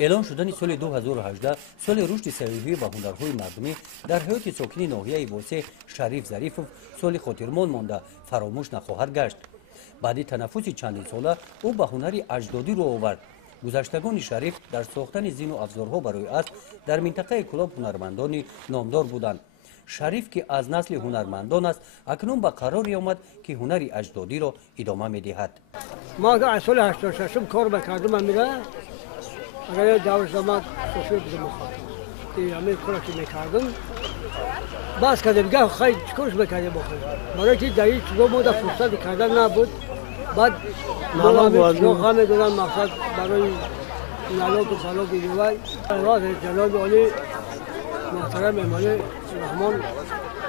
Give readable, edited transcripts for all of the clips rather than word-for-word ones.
اعلان شدن سال 2018 سال رشد سیاحی و هنرهای مردمی در حیات ساکنی ناحیه واسه شریف ظریفов سال خاطرمان مانده فراموش نخواهد گشت. بعد تنفس چندین ساله او به هنر اجدادی رو آورد. گذشتگان شریف در ساختن زین و افزارها برای اسب در منطقه کلاب هنرمندانی نامدار بودند. شریف که از نسل هنرمندان است اکنون به قراری آمد که هنر اجدادی را ادامه می‌دهد. ما در سال 86 کار بکردم امیره اگر دور زمان سوشی بودم که همه کاری که میکردم بس کردم دیگه خیلی چیکارش بکردم بخورم برای که در این چیزا ما در فرصت کردن نبود بعد ما چیزا میدونم مقصد برای نلاک و فلاک دیوای راز جناب عالی محترم امام رحمان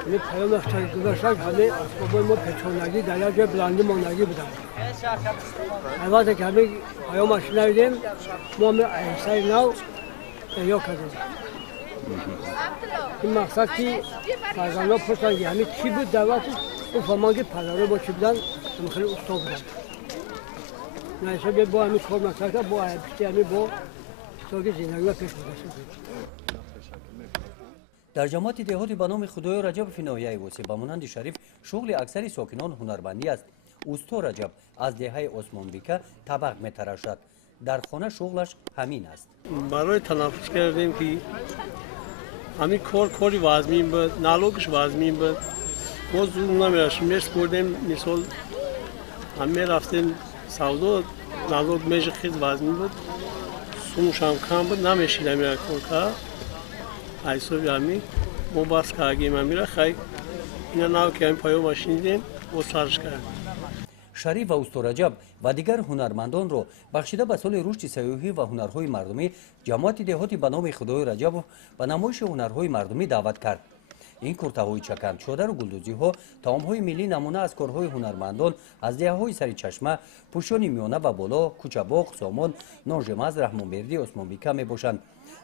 این پیام اختیار گذاشتن همه اسباب ما پیچانگی در یک بلندی ماندگی بودن. البته که همه پیامش ندیدیم ما هم احسای نو احیا کردیم. این مقصد که فرزندان پرسن که همه چی بود در وقت او فهمان که پدرها با چی بودن همه خیلی استاد بودن. نایسا با همه کار مقصد با بیشتر همه با ساگه زندگی و پیش بودن. در جماعت دهاتی به نام خدای رجب فی ناحیه واسه به مانند شریف شغل اکثر ساکنان هنرمندی است. اوستا رجب از دهه عثمان بیکه طبق می‌تراشد. در خانه شغلش همین است. برای تنفس کردیم که همین کاری وازمین بود، نالوگش وازمین بود. ما زود نمی‌راشیم میش کردیم مثال همه رفتیم سودا نالوگ میش خیلی وازمین بود. سومش هم کم بود نمی‌شیدم یک کار ایسوی همی ما باز کردیم امیره خیلی اینا ناو که این پیام شنیدیم و سرش کردیم. شریف و اوستا رجب و دیگر هنرمندان را بخشیده به سال رشد سیاحی و هنرهای مردمی جماعت دهاتی به نام خدای رجب به نمایش هنرهای مردمی دعوت کرد. این کورتاهای چکند شده و گلدوزی ها طعامهای ملی نمونه از کارهای هنرمندان از دهه‌های سر چشمه، پوشانی میانه و بالا، کوچه‌باغ، سامان، ناژمز، رحمانبردی، عثمان بیکه میباشند.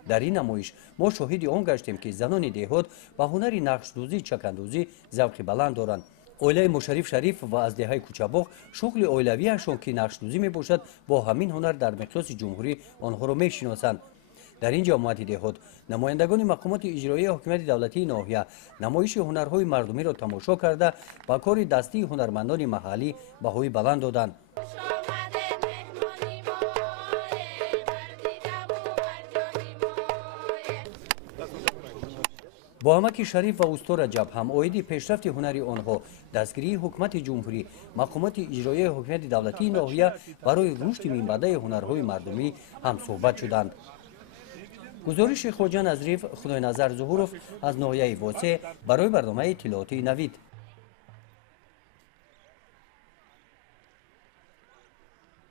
در این نمایش ما شاهد آن گشتیم که زنان دهات به هنر نقش‌دوزی چکندوزی ذوق بلند دارند. اویله مشرف شریف و از دهه کوچه‌باغ شغل اویلوی‌شان که نقش‌دوزی میباشد با همین هنر در مقیاس جمهوری آنها را میشناسند. در این جماعت دهات نمایندگان مقامات اجرایی حکومت دولتی ناحیه نمایش هنرهای مردمی را تماشا کرده با کار دستی هنرمندان محلی بهای بلند دادند. با همک شریف و اوستا رجب هم اویدی پیشرفت هنری آنها دستگیری حکومت جمهوری مقامات اجرایی حکومت دولتی ناحیه برای رشد منبع هنرهای مردمی هم صحبت شدند. گزارش خواجه نظریف خدای نظر ظهوروف از ناحیه واسه برای برنامه اطلاعاتی نوید.